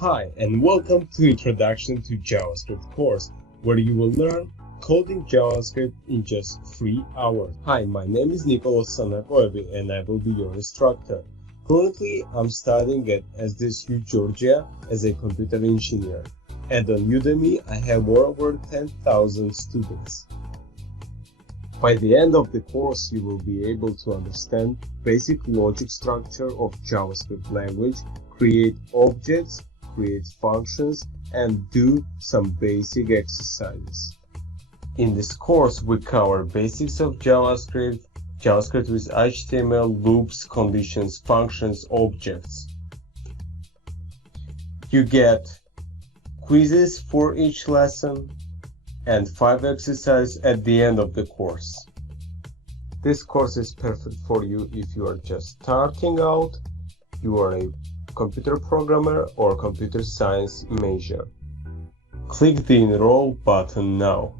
Hi, and welcome to Introduction to JavaScript course, where you will learn coding JavaScript in just 3 hours. Hi, my name is Nicholas Sanakoevi, and I will be your instructor. Currently, I'm studying at SDSU Georgia as a computer engineer, and on Udemy, I have over 10,000 students. By the end of the course, you will be able to understand basic logic structure of JavaScript language, create objects, create functions, and do some basic exercises. In this course, we cover basics of JavaScript, JavaScript with HTML, loops, conditions, functions, objects. You get quizzes for each lesson and 5 exercises at the end of the course. This course is perfect for you if you are just starting out, you are a computer programmer or computer science major. Click the Enroll button now.